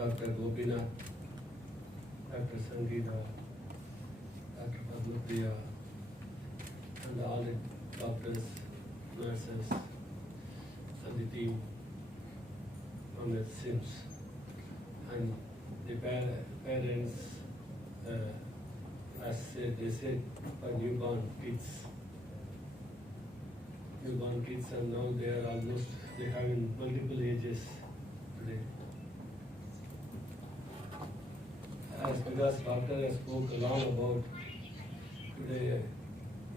Dr. Gopinath, Dr. Sangeeta, Dr. Padmapriya, and all the doctors, nurses, and the team from the SIMS, and the parents, as they said, for newborn kids, and now they are almost, they have in multiple ages today. As because doctor has spoke a lot about today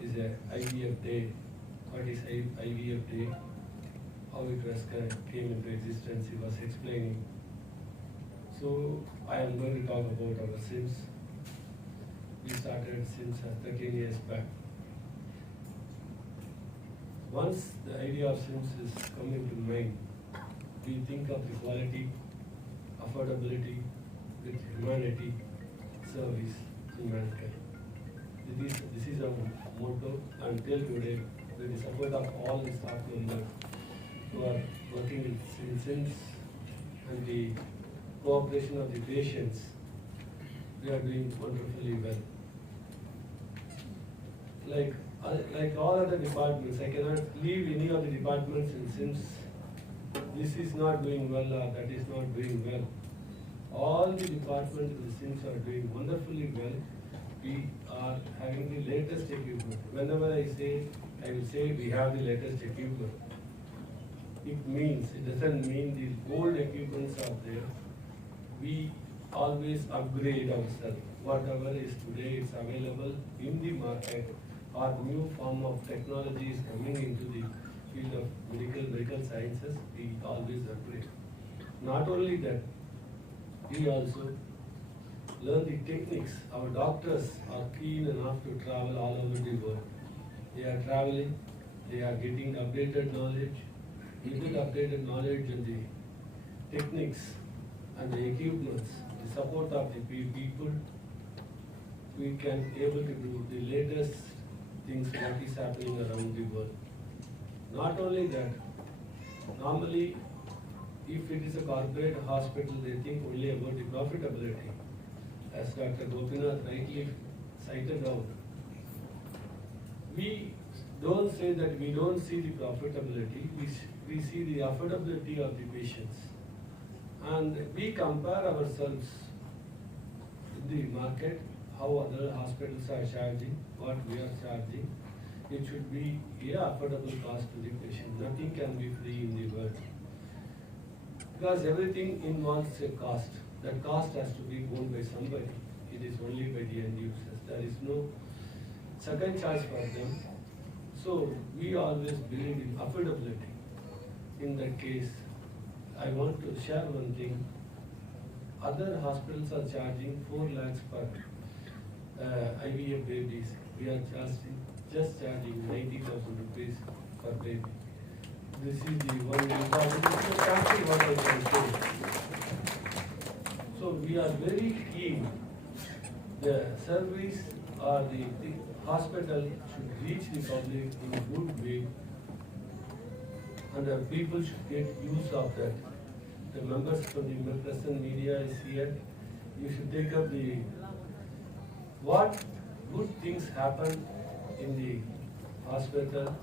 is a IVF day. What is IVF day? How it was came into existence, he was explaining. So I am going to talk about our SIMS. We started SIMS 13 years back. Once the idea of SIMS is coming to mind, we think of the quality, affordability, with humanity, service in mankind. This is our motto until today, with the support of all the staff members who are working with SIMS and the cooperation of the patients, we are doing wonderfully well. Like all other departments, I cannot leave any of the departments in SIMS. This is not doing well or that is not doing well. All the departments in the SIMS are doing wonderfully well. We are having the latest equipment. Whenever I will say we have the latest equipment. It doesn't mean the old equipments are there. We always upgrade ourselves. Whatever is today is available in the market, or new form of technology is coming into the field of medical sciences, we always upgrade. Not only that, we also learn the techniques. Our doctors are keen enough to travel all over the world. They are traveling, they are getting updated knowledge. With the updated knowledge and the techniques and the equipments, the support of the people, we can able to do the latest things what is happening around the world. Not only that, normally if it is a corporate hospital, they think only about the profitability. As Dr. Gopinath rightly cited out, we don't say that we don't see the profitability, we see the affordability of the patients. And we compare ourselves with the market, how other hospitals are charging, what we are charging. It should be affordable cost to the patient. Nothing can be free in the world. Because everything involves a cost. That cost has to be borne by somebody. It is only by the end users. There is no second charge for them. So we always believe in affordability. In that case, I want to share one thing. Other hospitals are charging 4 lakhs per IVF babies. We are just charging 90,000 rupees per baby. This is the one important, this is exactly what I can say. So we are very keen. The service or the hospital should reach the public in a good way, and the people should get use of that. The members from the present media is here. You should take up the what good things happen in the hospital,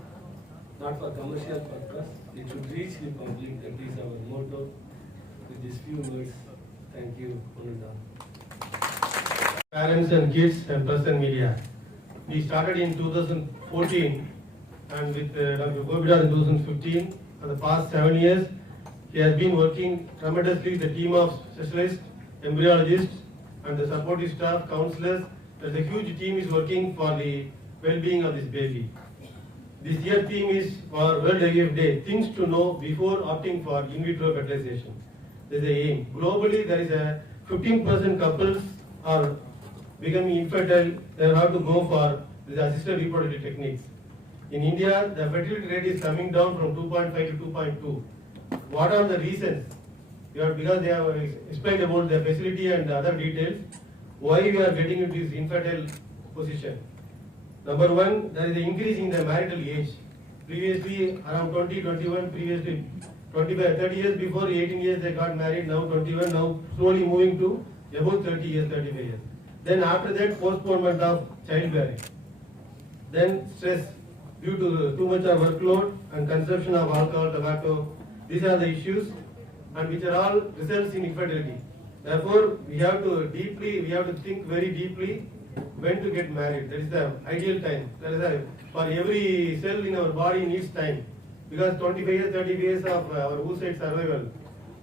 not for commercial purpose. It should reach the public. That is our motto. With these few words, thank you, Ananda. Parents and kids and press and media. We started in 2014 and with Dr. Gopinath in 2015. For the past 7 years, he has been working tremendously with the team of specialists, embryologists, and the supportive staff, counselors. There's a huge team is working for the well-being of this baby. This year's theme is for World IVF Day, things to know before opting for in vitro fertilization. There's a aim. Globally, there is a 15% couples are becoming infertile. They have to go for the assisted reproductive techniques. In India, the fertility rate is coming down from 2.5 to 2.2. What are the reasons? Because they have explained about the facility and other details, why we are getting into this infertile position. Number one, there is an increase in the marital age. Previously, around 2021, previously 25, 30 years before, 18 years they got married, now 21, now slowly moving to about 30 years, 35 years. Then after that, postponement of childbearing. Then stress due to too much of workload and consumption of alcohol, tobacco. These are the issues, and which are all results in infertility. Therefore, we have to think very deeply when to get married. That is the ideal time. For every cell in our body needs time. Because 25 years, 30 years of our oocyte survival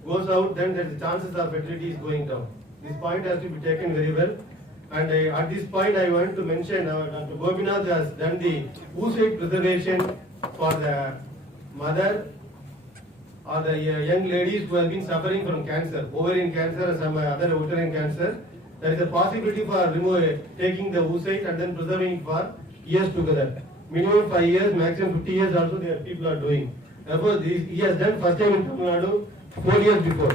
goes out, then the chances of fertility is going down. This point has to be taken very well. And at this point, I want to mention Dr. Gopinath has done the oocyte preservation for the mother or the young ladies who have been suffering from cancer, ovarian cancer or some other uterine cancer. There is a possibility for taking the oocyte and then preserving it for years together. Minimum 5 years, maximum 50 years also there people are doing. Therefore, he has done first time in Tamil Nadu 4 years before.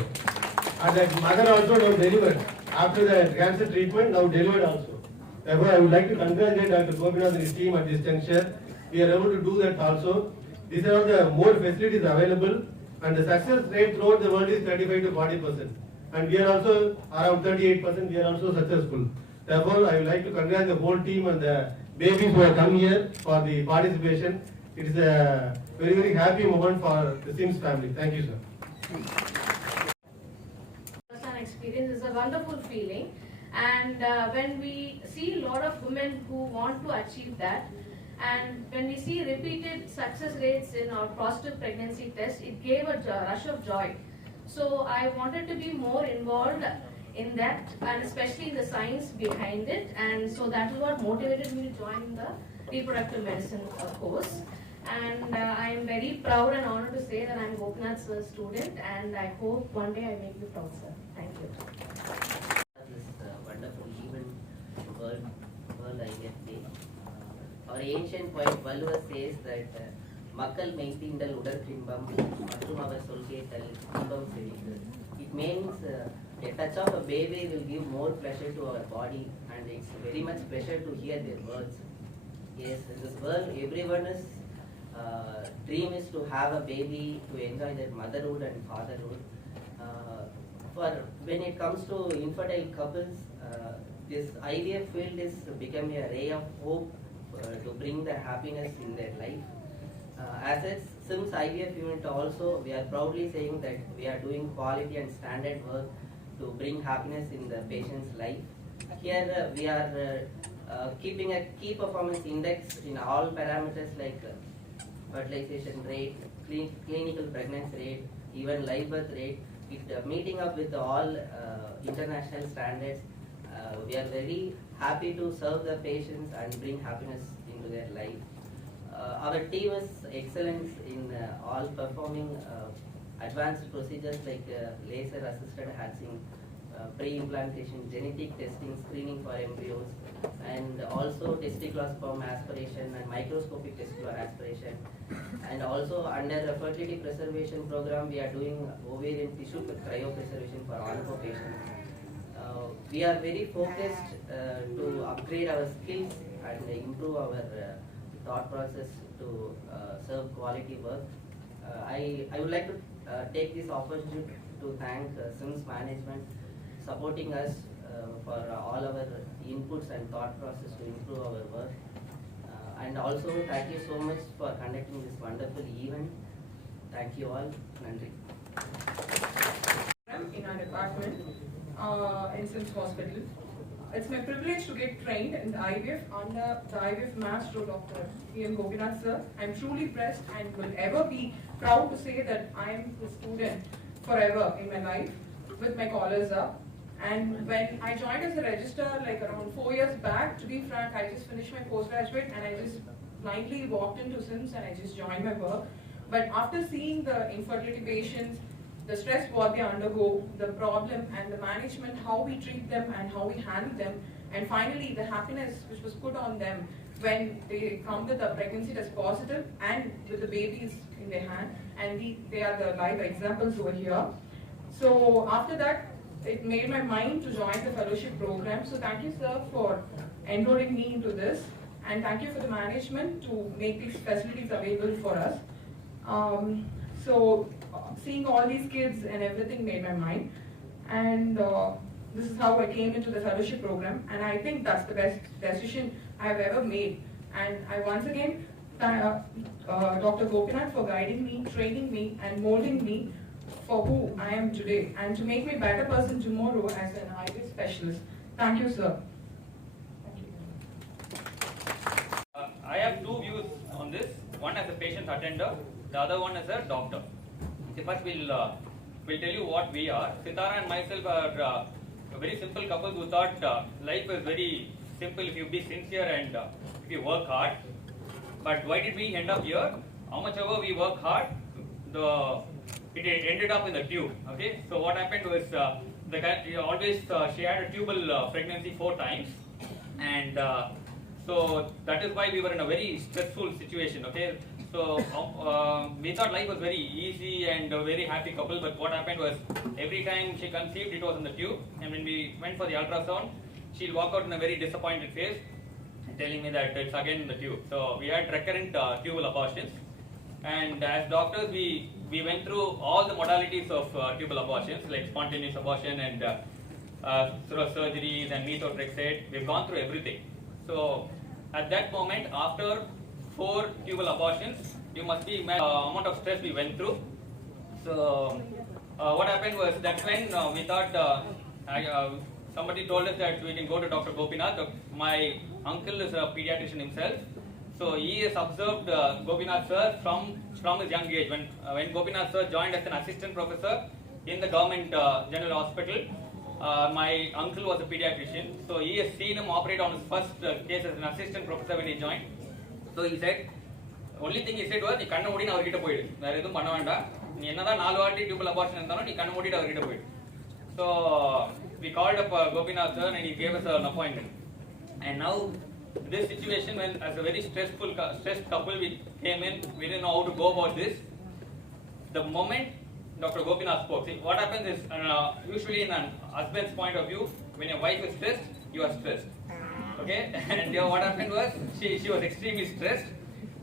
And that mother also now delivered. After the cancer treatment, now delivered also. Therefore, I would like to congratulate Dr. Gopinath and his team at this juncture. We are able to do that also. These are all the more facilities available, and the success rate throughout the world is 35 to 40%. And we are also around 38%, we are also successful. Therefore, I would like to congratulate the whole team and the babies who have come here for the participation. It is a very, very happy moment for the SIMS family. Thank you, sir. First-hand experience is a wonderful feeling, and when we see a lot of women who want to achieve that, and when we see repeated success rates in our positive pregnancy test, it gave a rush of joy. So I wanted to be more involved in that, and especially the science behind it, and so that is what motivated me to join the reproductive medicine course. And I am very proud and honored to say that I am Gopinath's student, and I hope one day I make you proud, sir. Thank you. This wonderful event, World IVF Day. Our ancient poet Valluva says that மக்கள் மெய்த்தீண்டல் உடற்கின்பம் மற்றும் அவர் சொல்கேட்டல் இன்பம் செழித்து. It means a touch of a baby will give more pleasure to our body, and it's very much pleasure to hear their words. Yes, in this world, everyone's dream is to have a baby to enjoy their motherhood and fatherhood. For when it comes to infertile couples, this IVF field is becoming a ray of hope to bring the happiness in their life. As its SIMS IVF unit also, we are proudly saying that we are doing quality and standard work to bring happiness in the patient's life. Here we are keeping a key performance index in all parameters like fertilization rate, clinical pregnancy rate, even live birth rate. It meeting up with all international standards. We are very happy to serve the patients and bring happiness into their life. Our team is excellent in all performing advanced procedures like laser assisted hatching, pre-implantation, genetic testing, screening for embryos, and also testicular sperm aspiration and microscopic testicular aspiration. And also under the fertility preservation program, we are doing ovarian tissue cryopreservation for all of our patients. We are very focused to upgrade our skills and improve our thought process to serve quality work. I would like to take this opportunity to thank SIMS management supporting us for all our inputs and thought process to improve our work. And also thank you so much for conducting this wonderful event. Thank you all. Nandri. In our department in SIMS Hospital. It's my privilege to get trained in the IVF under the IVF master Dr. E.M. Gopinath sir. I'm truly blessed and will ever be proud to say that I'm the student forever in my life with my collars up. And when I joined as a registrar like around 4 years back, to be frank, I just finished my postgraduate and I just blindly walked into SIMS and I just joined my work. But after seeing the infertility patients, the stress what they undergo, the problem and the management, how we treat them and how we handle them, and finally the happiness which was put on them when they come with a pregnancy test positive and with the babies in their hand, and they are the live examples over here. So after that, it made my mind to join the fellowship program. So thank you sir for enrolling me into this, and thank you for the management to make these facilities available for us. So seeing all these kids and everything made my mind. And this is how I came into the fellowship program, and I think that's the best decision I've ever made. And I once again thank Dr. Gopinath for guiding me, training me, and molding me for who I am today, and to make me a better person tomorrow as an IVF specialist. Thank you, sir. Thank you. I have two views on this. One as a patient attender, the other one as a doctor. First, we'll tell you what we are. Sitara and myself are a very simple couple who thought life is very simple if you be sincere and if you work hard. But why did we end up here? How much ever we work hard, it ended up in the tube. Okay, so what happened was she had a tubal pregnancy 4 times, and so that is why we were in a very stressful situation. Okay, so we thought life was very easy and a very happy couple, but what happened was every time she conceived, it was in the tube, and when we went for the ultrasound, she'll walk out in a very disappointed face, telling me that it's again in the tube. So we had recurrent tubal abortions, and as doctors we went through all the modalities of tubal abortions, like spontaneous abortion and surgeries and methotrexate. We've gone through everything. So at that moment, after 4 tubal abortions, you must be amount of stress we went through. So what happened was that when we thought somebody told us that we can go to Dr. Gopinath. My uncle is a pediatrician himself, so he has observed Gopinath sir from his young age. When Gopinath sir joined as an assistant professor in the government general hospital, my uncle was a pediatrician, so he has seen him operate on his first case as an assistant professor when he joined. So he said, only thing he said was, "You can't mudi na avarkitta poidu. Vera edhum panna venda. Nee enna 4 vaati tubal abortion irundhalum nee kannu mudi avarkitta poidu." So we called up Gopinath sir and he gave us an appointment. And now this situation, when as a very stressed couple we came in, we didn't know how to go about this. The moment Dr. Gopinath spoke, see, what happens is usually in a husband's point of view, when your wife is stressed, you are stressed. Okay, and what happened was she was extremely stressed.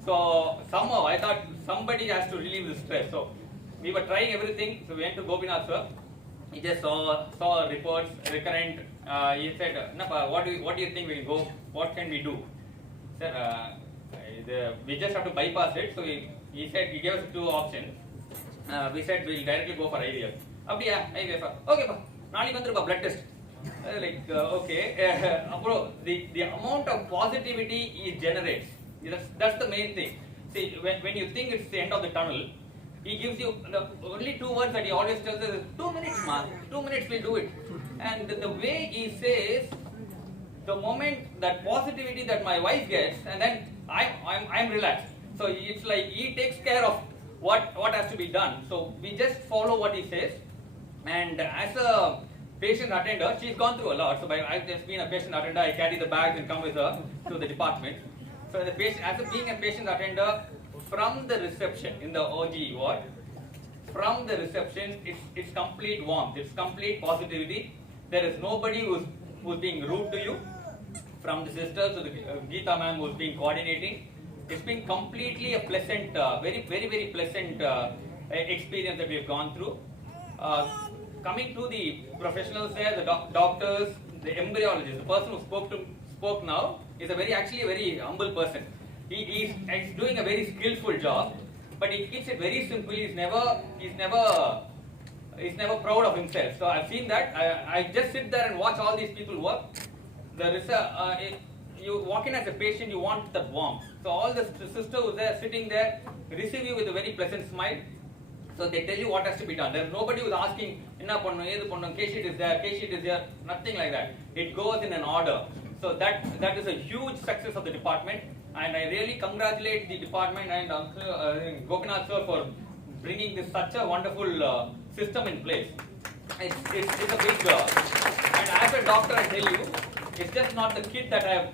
So somehow I thought somebody has to relieve the stress. So we were trying everything. So we went to Gopinath sir. He just saw reports, recurrent. He said, what do you think we can go? What can we do? Sir, we just have to bypass it. So he said, he gave us 2 options. We said we'll directly go for IVF. Abdiya, IVF. Okay, pa. Nali vandru blood test. Like okay. The amount of positivity it generates. That's the main thing. See, when you think it's the end of the tunnel, he gives you the only 2 words that he always tells us is 2 minutes, man. 2 minutes we'll do it. And the way he says, the moment that positivity that my wife gets, and then I'm relaxed. So it's like he takes care of what has to be done. So we just follow what he says. And as a patient attender, she's gone through a lot. So I've just been a patient attender. I carry the bags and come with her to the department. So being a patient attender, from the reception in the OG ward, from the reception, it's complete warmth, it's complete positivity. There is nobody who's being rude to you, from the sisters to the Geeta ma'am who's been coordinating. It's been completely a pleasant, very, very, very pleasant experience that we've gone through. Coming to the professionals there, the doctors, the embryologist, the person who spoke now is actually a very humble person. He's doing a very skillful job, but he keeps it very simple. He's never proud of himself. So I've seen that. I just sit there and watch all these people work. There is you walk in as a patient, you want that warmth. So all the sisters who are sitting there receive you with a very pleasant smile. So they tell you what has to be done. There's nobody who's asking, "Enna pannum, edu pannum, case sheet is there, case sheet is here." Nothing like that. It goes in an order. So that is a huge success of the department, and I really congratulate the department and Gopinath sir for bringing this such a wonderful system in place. It's a big and as a doctor I tell you, it's just not the kit that I have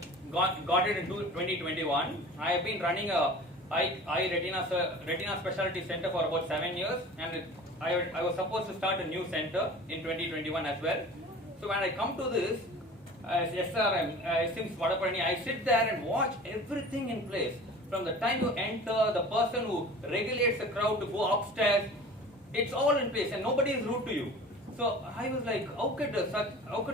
got it into 2021. I have been running a eye retina specialty center for about 7 years, and I was supposed to start a new center in 2021 as well. So when I come to this, SRM, SIMS, I sit there and watch everything in place. From the time you enter, the person who regulates the crowd to go upstairs, it's all in place and nobody is rude to you. So I was like, how could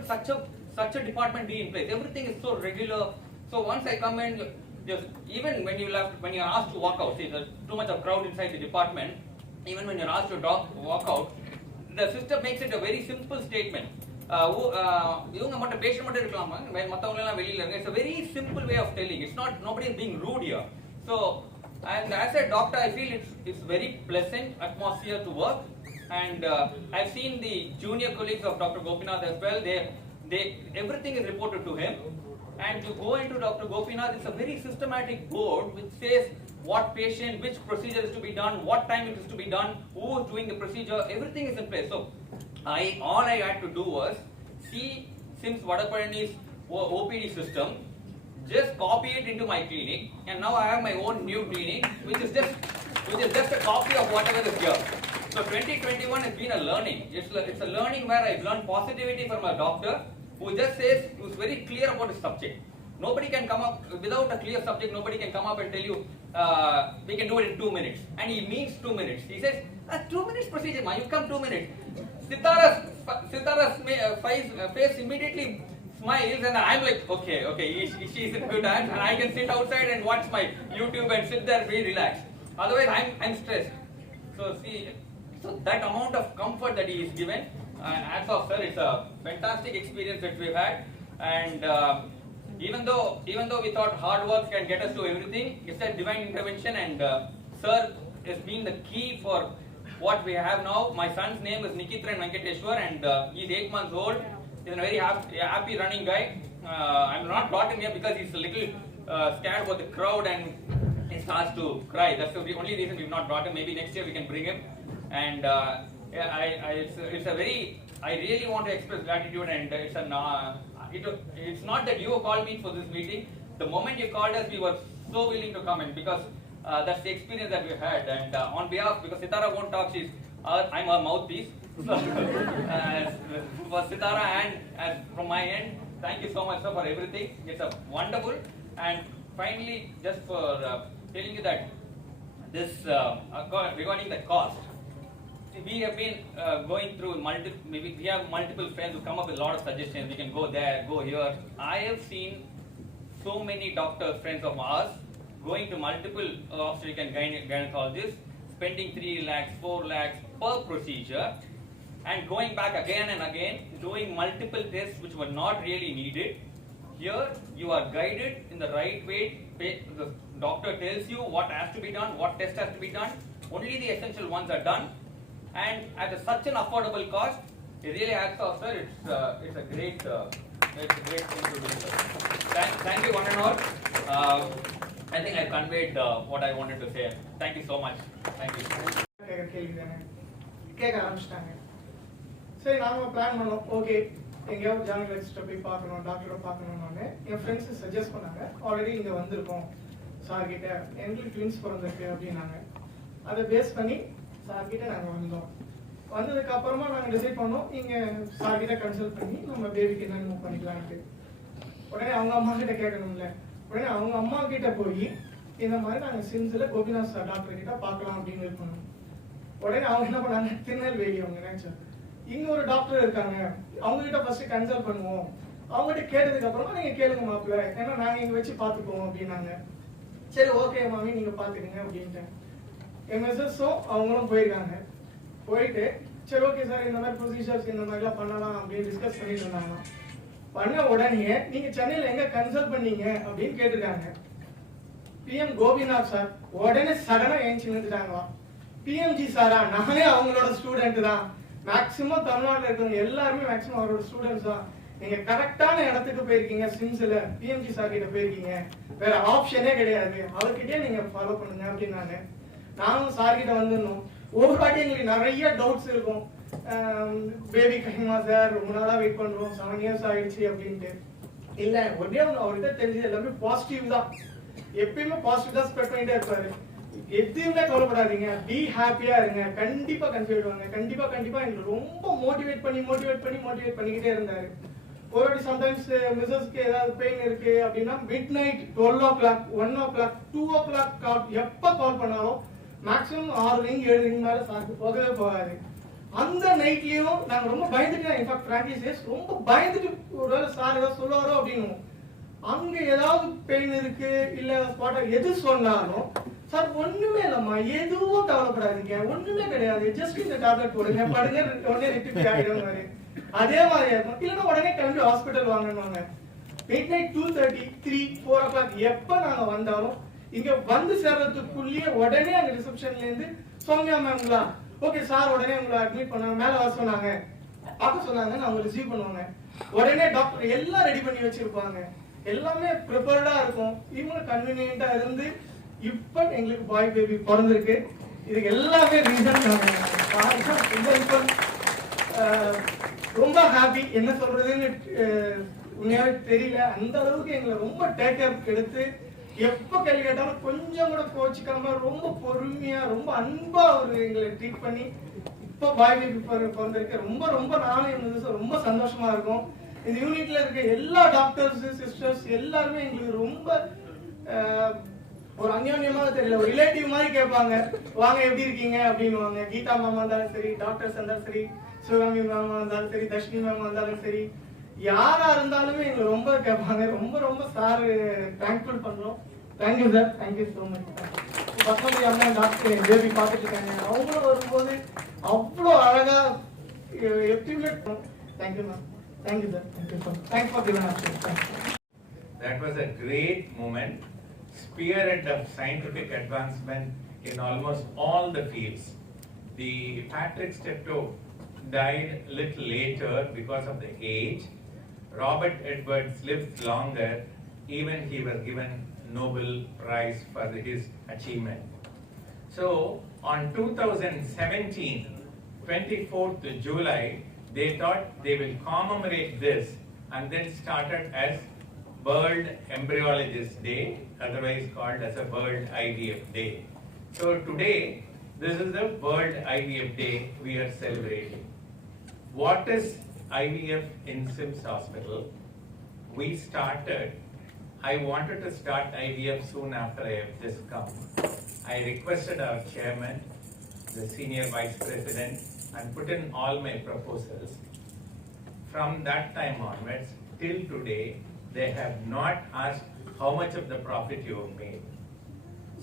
such a department be in place? Everything is so regular. So once I come in, just even when you're asked to walk out, see there's too much of crowd inside the department. Even when you're asked to walk out, the system makes it a very simple statement. It's a very simple way of telling. It's not, nobody is being rude here. So, and as a doctor, I feel it's very pleasant atmosphere to work. And I've seen the junior colleagues of Dr. Gopinath as well. Everything is reported to him. And you go into Dr. Gopinath, it's a very systematic board which says what patient, which procedure is to be done, what time it is to be done, who is doing the procedure, everything is in place. So all I had to do was see SIMS Vadaparani's OPD system, just copy it into my clinic, and now I have my own new clinic, which is just a copy of whatever is here. So 2021 has been a learning. It's a learning where I've learned positivity from a doctor who just says, who's very clear about his subject. Nobody can come up, without a clear subject, nobody can come up and tell you, we can do it in 2 minutes. And he means 2 minutes. He says, 2 minutes procedure, ma, you come 2 minutes. Sitara's face immediately smiles, and I'm like, okay, she's in good hands, and I can sit outside and watch my YouTube and sit there, be relaxed. Otherwise, I'm stressed. So see, so that amount of comfort that he is given, hats off, sir. It's a fantastic experience that we've had, and even though we thought hard work can get us to everything, it's a divine intervention, and sir has been the key for what we have now. My son's name is Nikitran Venkateshwar, and he's 8 months old. He's a very happy running guy. I'm not brought him here because he's a little scared about the crowd and he starts to cry. That's the only reason we've not brought him. Maybe next year we can bring him. And it's a very, I really want to express gratitude, and it's not that you called me for this meeting. The moment you called us, we were so willing to come in, because that's the experience that we had. And on behalf, because Sitara won't talk, I'm her mouthpiece. So, for Sitara and from my end, thank you so much, sir, for everything. It's a wonderful. And finally, just for telling you that this regarding the cost, we have been going through we have multiple friends who come up with a lot of suggestions. We can go there, go here. I have seen so many doctors, friends of ours, going to multiple obstetric and gynecologists, spending 3 lakhs, 4 lakhs per procedure, and going back again and again, doing multiple tests which were not really needed. Here, you are guided in the right way. The doctor tells you what has to be done, what test has to be done. Only the essential ones are done, and at such an affordable cost. It really adds off, sir. It's a great thing to do, sir. Thank you, one and all. I think I conveyed what I wanted to say. Thank you so much. Thank you. கேட்க ஆரம்பிச்சிட்டாங்க. சரி, நாங்கள் plan பண்ணோம். Okay, எங்கேயாவது ஜானகிஸ்ட்டை போய் பார்க்கணும், டாக்டரை பார்க்கணும்னு என் ஃப்ரெண்ட்ஸு சஜஸ்ட் பண்ணாங்க. ஆல்ரெடி இங்கே வந்திருக்கோம் சார்கிட்ட, எங்களுக்கு ட்வின்ஸ் பிறந்திருக்கு அப்படின்னாங்க. அதை பேஸ் பண்ணி சார்கிட்ட நாங்கள் வந்தோம். வந்ததுக்கு அப்புறமா நாங்கள் டிசைட் பண்ணோம், இங்கே சார்கிட்ட கன்சல்ட் பண்ணி நம்ம பேபிக்கு என்ன மூவ் பண்ணிக்கலான்ட்டு. உடனே அவங்க அம்மா கிட்ட கேட்கணும்ல, உடனே அவங்க அம்மா கிட்ட போய் இந்த மாதிரி நாங்கள் சிம்ஸில் கோபிநாத் சார் டாக்டர் கிட்ட பார்க்கலாம் அப்படின்னு இருக்கணும். உடனே அவங்க என்ன பண்ணாங்க, திருநெல்வேலி அவங்க நினைச்சாங்க, இங்க ஒரு டாக்டர் இருக்காங்க, அவங்க கிட்ட ஃபர்ஸ்ட் கன்சல்ட் பண்ணுவோம். அவங்ககிட்ட கேட்டதுக்கு அப்புறமா நீங்க கேளுங்க மாப்பிள்ள, ஏன்னா நாங்க இங்க வச்சு பாத்துக்குவோம் அப்படின்னாங்க. சரி, ஓகே மாமி, நீங்க பாத்துக்கங்க அப்படின்ட்டு எம்எஸ்எஸும் அவங்களும் போயிருக்காங்க. போயிட்டு சரி ஓகே சார், இந்த மாதிரி ப்ரொசீஜர்ஸ் இந்த மாதிரிலாம் பண்ணலாம் அப்படின்னு டிஸ்கஸ் பண்ணிட்டு இருந்தாங்க. பண்ண உடனே நீங்க சென்னையில எங்க கன்சல்ட் பண்ணீங்க அப்படின்னு கேட்டிருக்காங்க. பிஎம் கோபிநாத் சார் உடனே சடனா ஏஞ்சி நின்றுட்டாங்களாம். பிஎம்ஜி சாரா? நானே அவங்களோட ஸ்டூடெண்ட் தான். மேக்சிமம் தமிழ்நாட்டில் இருக்கிறவங்க எல்லாருமே மேக்சிமம் அவரோட ஸ்டூடெண்ட்ஸ் தான். நீங்க கரெக்டான இடத்துக்கு போயிருக்கீங்க, சிம்ஸ்ல பிஎம்ஜி சார் கிட்ட போயிருக்கீங்க, வேற ஆப்ஷனே கிடையாது, அவர்கிட்டயே நீங்க ஃபாலோ பண்ணுங்க அப்படின்னாங்க. நானும் சார் கிட்ட வந்துருந்தோம். ஒரு வாட்டி எங்களுக்கு நிறைய டவுட்ஸ் இருக்கும். பேபி கைமா சார், ரொம்ப நாளா வெயிட் பண்றோம், 7 years ஆயிடுச்சு அப்படின்ட்டு. இல்ல, ஒரே அவர்கிட்ட தெரிஞ்சது எல்லாமே பாசிட்டிவ் தான். எப்பயுமே பாசிட்டிவ் தான் ஸ்ப்ரெட் பண்ணிட்டே இருப்பாரு. எதுவுமே கவலைப்படாதீங்க, பி ஹாப்பியா இருங்க, கண்டிப்பா கன்ஃபியூட் வாங்க, கண்டிப்பா எங்களுக்கு ரொம்ப மோட்டிவேட் பண்ணிக்கிட்டே இருந்தாரு. ஒரு வாட்டி சம்டைம்ஸ் மிஸ்ஸஸ்க்கு ஏதாவது பெயின் இருக்கு அப்படின்னா mid night 12 o'clock, 1 o'clock, 2 o'clock எப்ப கால் பண்ணாலும் மேக்ஸிமம் 6 ரிங் 7 ரிங் மேலே சாருக்கு போகவே போகாது. அந்த நைட்லேயும் நாங்கள் ரொம்ப பயந்துட்டு, இன்ஃபேக்ட் பிராக்டிஸ் ரொம்ப பயந்துட்டு ஒருவேளை சார் ஏதாவது சொல்லுவாரோ அப்படின்னு. அங்கே ஏதாவது பெயின் இருக்கு இல்லை ஸ்பாட்டாக எது சொன்னாலும் சார் ஒன்றுமே இல்லைம்மா, எதுவும் கவலைப்படாதீங்க, ஒன்றுமே கிடையாது, ஜஸ்ட் இந்த டேப்லெட் போடுங்க, படுங்க, உடனே ரெக்டிஃபை ஆகிடுவாங்க. அதே மாதிரி இருக்கும். இல்லைன்னா உடனே கிளம்பி ஹாஸ்பிட்டல் வாங்கணுவாங்க. மிட் நைட் 2:30, 3, 4 o'clock எப்போ நாங்கள் வந்தாலும் இங்கே வந்து சேர்றதுக்குள்ளேயே உடனே அங்கே ரிசப்ஷன்லேருந்து சௌமியா மேம்ங்களா, ஓகே சார் உடனே உங்களை அட்மிட் பண்ணாங்க, மேலே வர சொன்னாங்க, பார்க்க சொன்னாங்க, நான் உங்களை ரிசீவ் பண்ணுவாங்க. உடனே டாக்டர் எல்லாம் ரெடி பண்ணி வச்சிருப்பாங்க, எல்லாமே ப்ரிப்பேர்டா இருக்கும். இவங்களும் கன்வீனியன்ட்டா இருந்து இப்போ எங்களுக்கு பாய் பேபி பிறந்திருக்கு. இதுக்கு எல்லாமே ரீசன் ரொம்ப ஹாப்பி. என்ன சொல்றதுன்னு உண்மையாவே தெரியல. அந்த அளவுக்கு எங்களை ரொம்ப டேக் கேர் எடுத்து எப்போ கேள்வி கேட்டாலும் கொஞ்சம் கூட கோச்சிக்காம ரொம்ப பொறுமையா ரொம்ப அன்பா அவர் எங்களை ட்ரீட் பண்ணி இப்போ பாய் பேபி பிறந்திருக்கு. ரொம்ப ரொம்ப நானும் இந்த ரொம்ப சந்தோஷமா இருக்கும். இந்த யூனிட்ல இருக்க எல்லா டாக்டர்ஸ் சிஸ்டர்ஸ் எல்லாருமே எங்களுக்கு ரொம்ப ஒரு அந்யோன்யமாக தெரியல, ஒரு ரிலேட்டிவ் மாதிரி கேட்பாங்க, வாங்க எப்படி இருக்கீங்க அப்படின்னு. கீதா மேமா இருந்தாலும் சரி, டாக்டர்ஸ் இருந்தாலும் சரி, சிவகாமி மேமா இருந்தாலும் சரி, தர்ஷினி மேமா இருந்தாலும் சரி, யாரா இருந்தாலுமே எங்களுக்கு ரொம்ப கேட்பாங்க. ரொம்ப ரொம்ப சார் தேங்க்ஃபுல் பண்றோம். Thank you sir, thank you so much. பசங்க அம்மா டாக்டர் என் பேபி பார்த்துட்டு இருக்காங்க, அவங்களும் வரும்போது அவ்வளோ அழகா எப்பயுமே. Thank you ma'am. Thank you, sir. Thank you, sir. Thanks for giving us this. That was a great moment, spearhead of scientific advancement in almost all the fields. The Patrick Steptoe died a little later because of the age. Robert Edwards lived longer, even he was given Nobel Prize for his achievement. So, on 2017, 24th July, they thought they will commemorate this and then started as World Embryologist Day, otherwise called as a World IVF Day. So today, this is the World IVF Day we are celebrating. What is IVF in SIMS Hospital? We started, I wanted to start IVF soon after I have just come. I requested our chairman, the senior vice president, and put in all my proposals. From that time onwards till today, they have not asked how much of the profit you have made.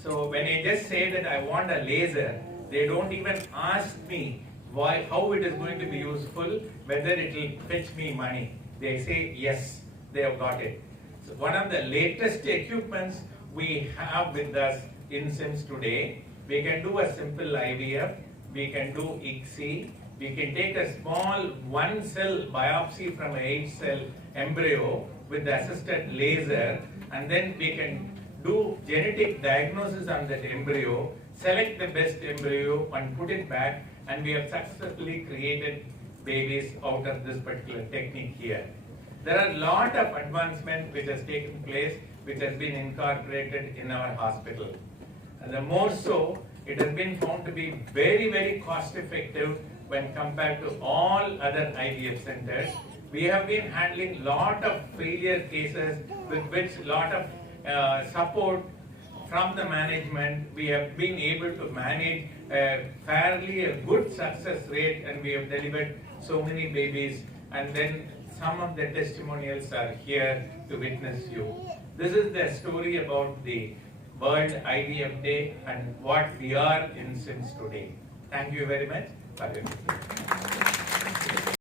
So when I just say that I want a laser, they don't even ask me why, how it is going to be useful, whether it will fetch me money. They say yes, they have got it. So one of the latest equipments we have with us in SIMS today, we can do a simple IVF, we can do ICSI, we can take a small 1-cell biopsy from an 8-cell embryo with the assisted laser, and then we can do genetic diagnosis on that embryo, select the best embryo and put it back, and we have successfully created babies out of this particular technique here. There are a lot of advancement which has taken place, which has been incorporated in our hospital. And the more so, it has been found to be very, very cost effective when compared to all other IVF centers. We have been handling lot of failure cases with which lot of support from the management. We have been able to manage fairly a good success rate, and we have delivered so many babies, and then some of the testimonials are here to witness you. This is the story about the World IVF Day and what we are in SIMS today. Thank you very much.